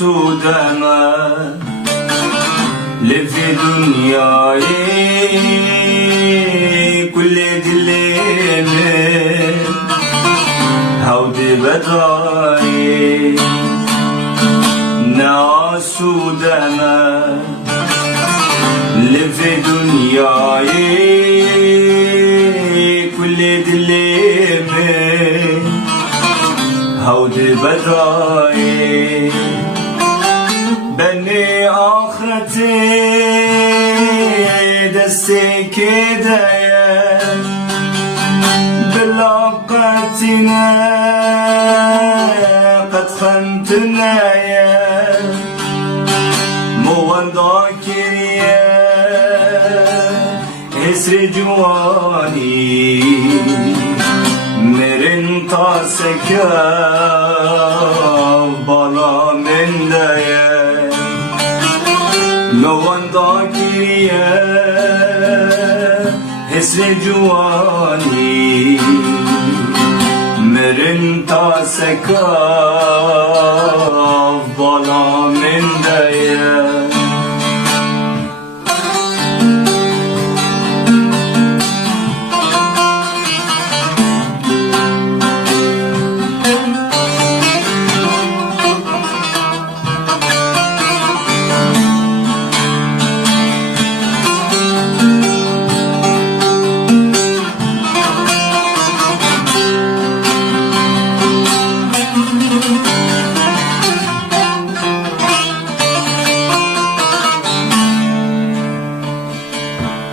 سودما لفي دنياي كل دليل هودي بداي ناس ودما لفي دنياي كل دليل هودي بداي بني آخرتي دستي كدايا بلاقتنا قد خنتنا يا موان ذاكريا اسر جواني مرن تاسكا بالا من دايا موان ذاكريا اسر جواني مرن تاسكا بالا من دايا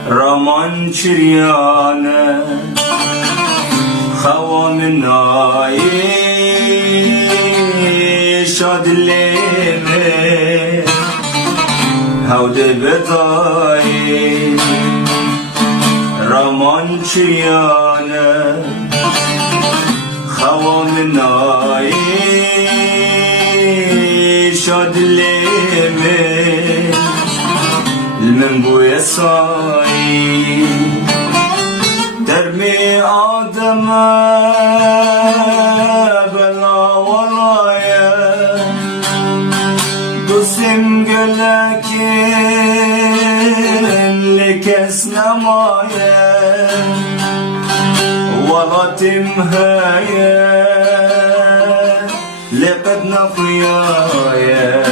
رمان شريانة خوا من شاد الليمة هود بطاي رمان شريانة خوا من شاد الليمة المنبو يساي درمي آدم بلا ورايا دوسم قلك لكس نمايا ولا تمهايا لقد نقيايا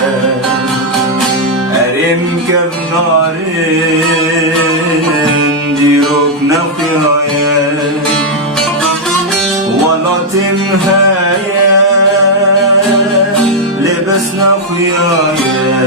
أرم كبنارين ديروك نقيايا ولا تمهايا لبس نقيايا